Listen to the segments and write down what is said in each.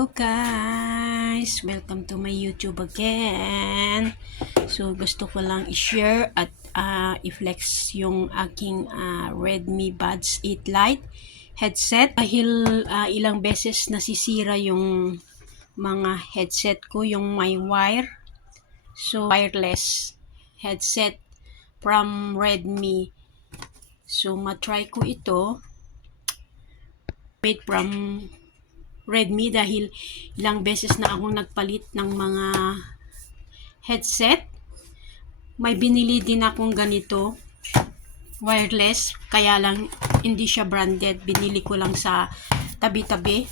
Hello guys! Welcome to my YouTube again. So gusto ko lang i-share at i-flex yung aking Redmi Buds 8 Lite headset. Dahil ilang beses nasisira yung mga headset ko, yung may wire. So wireless headset from Redmi. So matry ko ito made from Redmi dahil ilang beses na akong nagpalit ng mga headset. May binili din akong ganito wireless, kaya lang hindi siya branded. Binili ko lang sa tabi-tabi,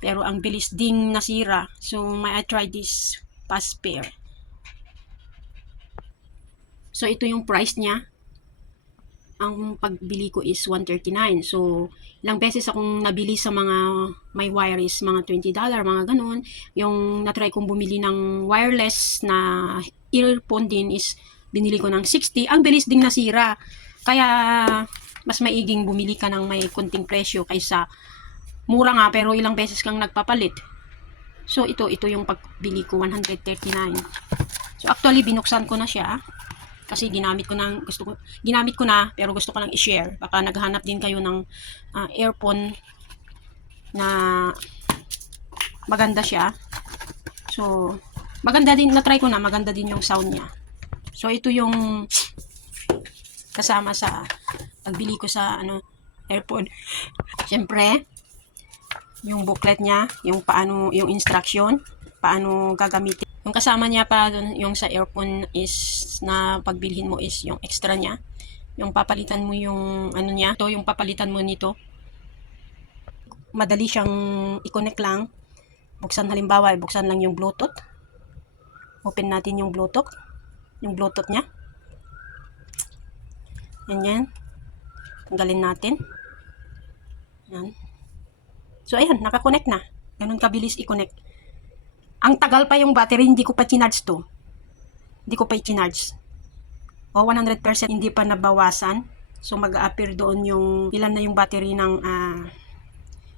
pero ang bilis ding nasira. So may I try this past pair. So ito yung price niya. Ang pagbili ko is $139. So, ilang beses akong nabili sa mga may wire is mga $20, mga ganun. Yung natry kong bumili ng wireless na earphone din is binili ko ng $60. Ang bilis ding nasira. Kaya, mas maiging bumili ka ng may konting presyo kaysa mura nga pero ilang beses kang nagpapalit. So, ito yung pagbili ko, $139. So, actually, binuksan ko na siya. Kasi ginamit ko na pero gusto ko lang i-share. Baka naghahanap din kayo ng earphone na maganda siya. So maganda din, na-try ko na, maganda din yung sound niya. So ito yung kasama sa pagbili ko sa earphone. Siyempre yung booklet niya, yung paano, yung instruction, paano gagamitin. Yung kasama niya pa dun, yung sa earphone is na pagbilhin mo is yung extra niya. Yung papalitan mo yung niya, to yung papalitan mo nito. Madali siyang i-connect lang. Halimbawa, buksan lang yung Bluetooth. Open natin yung Bluetooth niya. Yan. Tanggalin natin. Yan. So ayan, naka-connect na. Ganun kabilis i-connect. Ang tagal pa yung battery, hindi ko pa chinarge to. Hindi ko pa i-chinarge. 100% hindi pa nabawasan. So mag-a-appear doon yung ilan na yung battery ng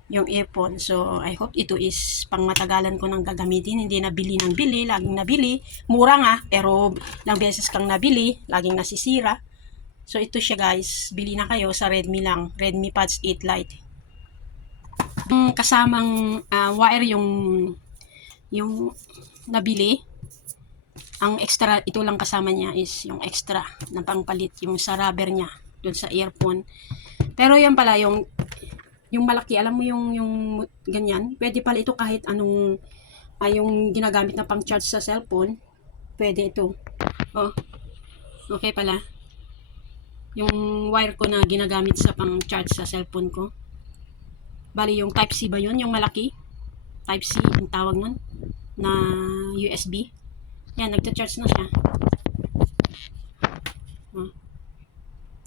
yung earphone. So I hope ito is pang matagalan ko nang gagamitin. Hindi nabili ng bili, laging nabili. Mura nga, pero ilang beses kang nabili, laging nasisira. So ito siya guys, bili na kayo sa Redmi lang. Redmi Buds 8 Lite. Kasamang wire yung nabili. Ang extra, ito lang kasama niya is yung extra na pangpalit, yung sa rubber niya dun sa earphone. Pero yan pala yung malaki, alam mo yung ganyan, pwede pala ito kahit anong yung ginagamit na pang charge sa cellphone, pwede ito. Oh, okay pala yung wire ko na ginagamit sa pang charge sa cellphone ko. Bali yung type C ba yun, yung malaki type C yung tawag nun na USB. Yan, nagcha-charge na siya.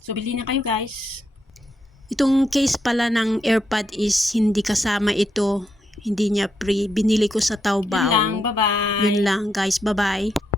So, bili na kayo guys. Itong case pala ng AirPod is hindi kasama ito. Hindi niya free. Binili ko sa Taobao. Yun lang, bye-bye. Yun lang guys, bye-bye.